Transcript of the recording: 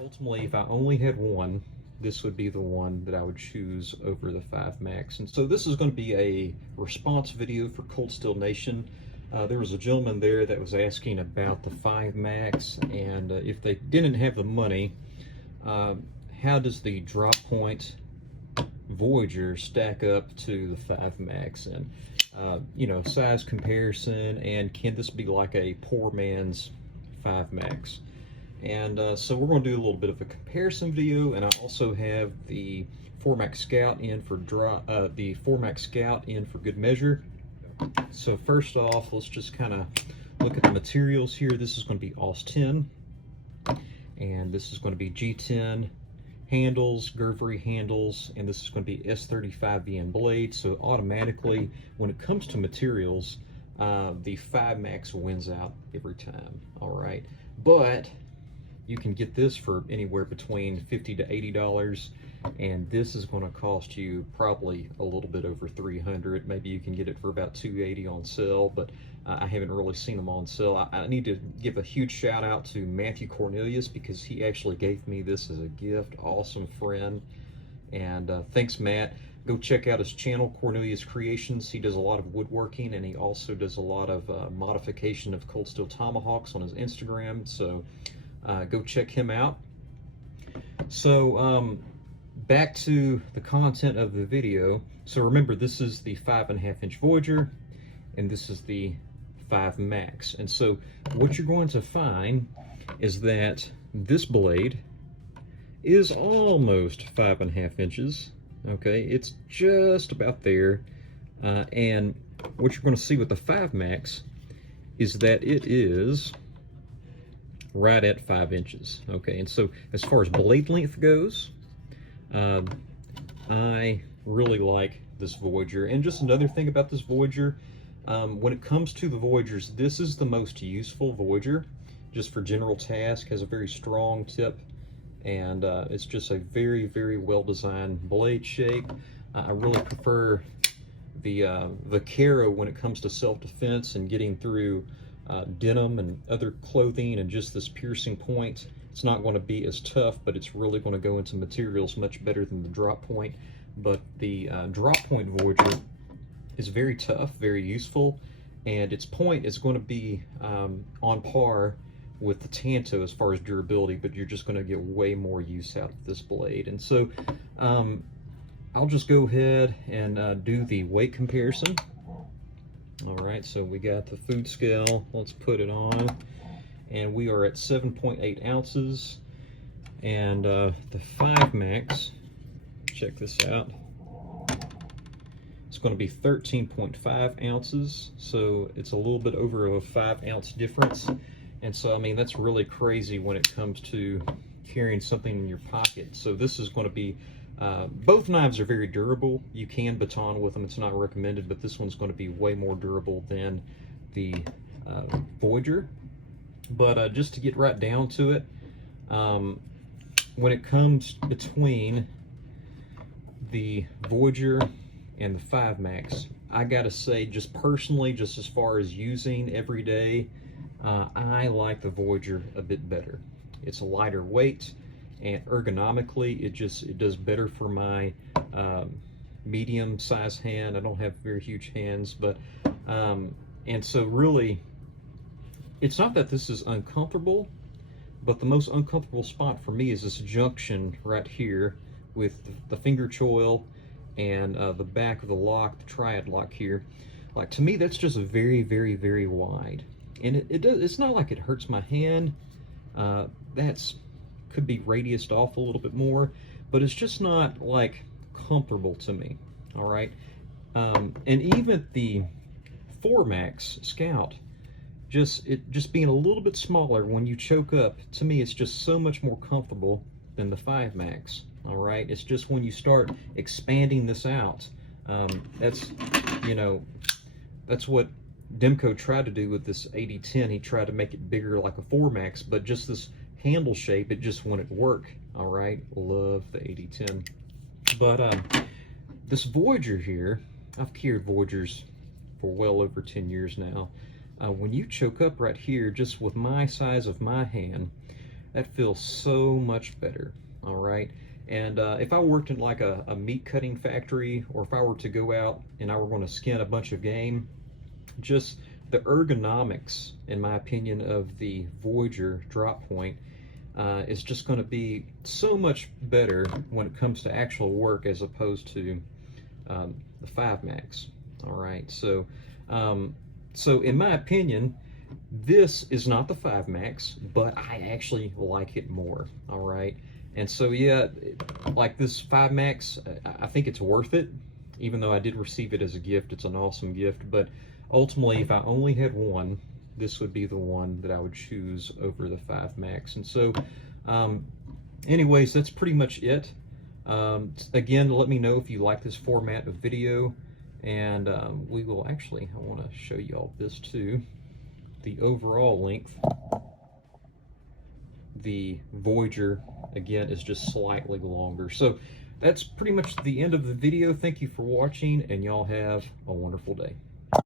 Ultimately, if I only had one, this would be the one that I would choose over the 5 Max. And so this is going to be a response video for Cold Steel Nation. There was a gentleman there that was asking about the 5 Max, and if they didn't have the money, how does the drop point Voyager stack up to the 5 Max? And you know, size comparison, and can this be like a poor man's 5 Max? And so we're going to do a little bit of a comparison video, and I also have the 4 Max Scout in for good measure. So first off, let's just kind of look at the materials here. This is going to be AUS 10, and this is going to be G10 handles, Gervery handles, and this is going to be S35VN blade. So automatically, when it comes to materials, the 5 Max wins out every time. All right, but you can get this for anywhere between $50 to $80, and this is going to cost you probably a little bit over $300. Maybe you can get it for about $280 on sale, but I haven't really seen them on sale. I need to give a huge shout out to Matthew Cornelius, because he actually gave me this as a gift. Awesome friend, and thanks, Matt. Go check out his channel, Cornelius Creations. He does a lot of woodworking, and he also does a lot of modification of cold steel tomahawks on his Instagram, so go check him out. So back to the content of the video. So remember, this is the 5.5-inch Voyager, and this is the 5 Max. And so what you're going to find is that this blade is almost 5.5 inches. Okay, it's just about there. And what you're going to see with the 5 Max is that it is right at 5 inches. Okay, and so as far as blade length goes, I really like this Voyager. And just another thing about this Voyager, when it comes to the Voyagers, this is the most useful Voyager, just for general task. Has a very strong tip, and it's just a very, very well designed blade shape. I really prefer the Caro when it comes to self-defense and getting through denim and other clothing, and just this piercing point. It's not going to be as tough, but it's really going to go into materials much better than the drop point. But the drop point Voyager is very tough, very useful, and its point is going to be on par with the Tanto as far as durability, but you're just going to get way more use out of this blade. And so I'll just go ahead and do the weight comparison. All right, so we got the food scale. Let's put it on, and we are at 7.8 ounces. And the 5 Max, check this out, it's going to be 13.5 ounces, so it's a little bit over a 5-ounce difference. And so, I mean, that's really crazy when it comes to carrying something in your pocket. So this is going to be, both knives are very durable. You can baton with them, it's not recommended, but this one's going to be way more durable than the Voyager. But just to get right down to it, when it comes between the Voyager and the 5 Max, I gotta say, just personally, just as far as using every day, I like the Voyager a bit better. It's a lighter weight, and ergonomically it does better for my medium size hand. I don't have very huge hands, but and so really, it's not that this is uncomfortable, but the most uncomfortable spot for me is this junction right here with the finger choil and the back of the lock, the triad lock here. Like, to me, that's just very, very, very wide. And it's not like it hurts my hand. That's could be radiused off a little bit more, but it's just not like comfortable to me. All right, and even the 4 Max Scout, just being a little bit smaller, when you choke up, to me it's just so much more comfortable than the 5 Max. All right, it's just when you start expanding this out, that's, you know, that's what Demko tried to do with this 8010. He tried to make it bigger like a 4 Max, but just this handle shape, it just wouldn't work. All right, love the 8010. But this Voyager here, I've carried Voyagers for well over 10 years now. When you choke up right here, just with my size of my hand, that feels so much better. All right. And if I worked in like a meat cutting factory, or if I were to go out and I were going to skin a bunch of game, just the ergonomics, in my opinion, of the Voyager drop point is just going to be so much better when it comes to actual work as opposed to the 5 Max. All right, so in my opinion, this is not the 5 Max, but I actually like it more. All right, and so yeah, like this 5 Max, I think it's worth it, even though I did receive it as a gift. It's an awesome gift, but ultimately, if I only had one, this would be the one that I would choose over the 5 Max. And so, anyways, that's pretty much it. Again, let me know if you like this format of video, and we will actually, I want to show you all this too. The overall length, the Voyager, again, is just slightly longer. So that's pretty much the end of the video. Thank you for watching, and y'all have a wonderful day.